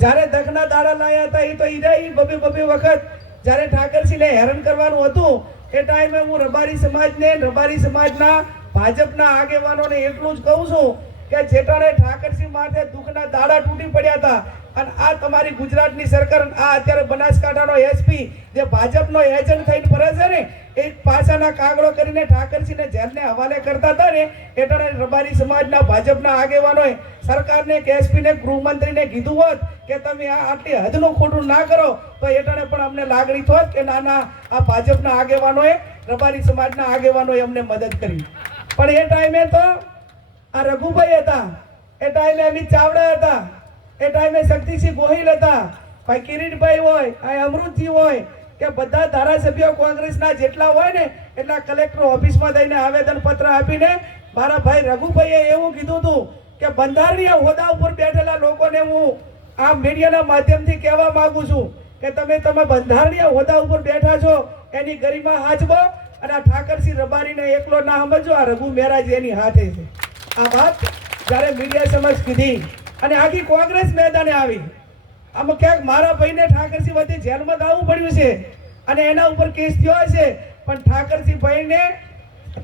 જ્યારે દખના દાડા લાયા હતા એ તો ઈરાઈ બબે વખત જ્યારે ઠાકરસિંહને હેરાન કરવાનું હતું એ ટાઈમે હું રબારી સમાજને રબારી સમાજના ભાજપના આગેવાનોને એટલું જ કહું છું કે જેટાણે ઠાકરસિંહ માટે દુઃખના દાડા તૂટી પડ્યા હતા અને આ તમારી ગુજરાતની સરકાર આ અત્યારે બનાસકાંઠાનો એસપી જે ભાજપનો એજન્ટ થઈને ફરે છે ને એક પાસાના કાગળો કરીને ઠાકરસિંહને જેલને હવાલે કરતા હતા ને એટલે રબારી સમાજના ભાજપના આગેવાનોએ સરકારને કે એસપીને ગૃહમંત્રીને કીધું હોત કે તમે આટલી હદનું ખોટું ના કરો તો એટલે પણ અમને લાગણી થોત કે નાના આ ભાજપના આગેવાનોએ રબારી સમાજના આગેવાનોએ અમને મદદ કરી. પણ એ ટાઈમે તો આ રઘુભાઈ હતા, એ ટાઈમે અમિત ચાવડા હતા, એ ટાઈમે શક્તિસિંહ ગોહિલ હતા, ભાઈ કિરીટભાઈ હોય, આ અમૃતજી હોય કે બધા ધારાસભ્યો કોંગ્રેસના જેટલા હોય ને એટલા કલેક્ટર ઓફિસમાં જઈને આવેદન પત્ર આપીને મારા ભાઈ રઘુભાઈએ એવું કીધું હતું કે બંધારણીય હોદ્દા ઉપર બેઠેલા લોકોને હું આ મીડિયાના માધ્યમથી કહેવા માંગુ છું કે તમે બંધારણીય હોદ્દા ઉપર બેઠા છો એની ગરિમા હાચવો અને આ ઠાકરસિંહ રબારીને એકલો ના સમજો, આ રઘુ મેરાજ એની હાથે છે. આ વાત જ્યારે મીડિયા સમક્ષ કીધી અને આખી કોંગ્રેસ મેદાને આવી. આમાં ક્યાંક મારા ભાઈને ઠાકરસિંહ વચ્ચે જેલમાં આવવું પડ્યું છે અને એના ઉપર કેસ થયો છે, પણ ઠાકરસિંહ ભાઈને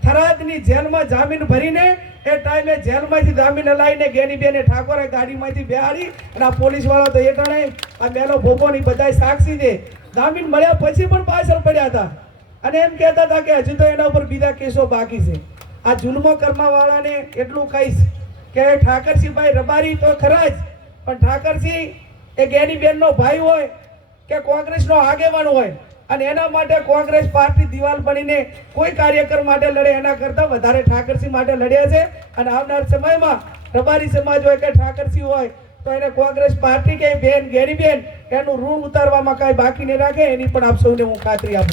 થરાદની જેલમાં જામીન ભરીને એ ટાઈમે જેલમાંથી જામીન લાવીને ગેનીબેન ઠાકોરે ગાડીમાંથી બેહાડી અને આ પોલીસવાળો તો એ ટાણે આ મેલો ભોગોની બધા સાક્ષી છે. જામીન મળ્યા પછી પણ પાછળ પડ્યા હતા અને એમ કહેતા હતા કે હજુ તો એના ઉપર બીજા કેસો બાકી છે. આ જુલ્મો કરવાવાળાને એટલું કહીશ કે ઠાકરસિંહભાઈ રબારી તો ખરા જ, પણ ઠાકરસિંહ એ ગેનીબેનનો ભાઈ હોય કે કોંગ્રેસનો આગેવાન હોય અને એના માટે કોંગ્રેસ પાર્ટી દિવાલ બનીને કોઈ કાર્યકર માટે લડે એના કરતાં વધારે ઠાકરસિંહ માટે લડ્યા છે. અને આવનાર સમયમાં રબારી સમાજ હોય કે ઠાકરસિંહ હોય તો એને કોંગ્રેસ પાર્ટી કે બેન ગેનીબેન એનું ઋણ ઉતારવામાં કાંઈ બાકી નહીં રાખે એની પણ આપ સૌને હું ખાતરી આપું.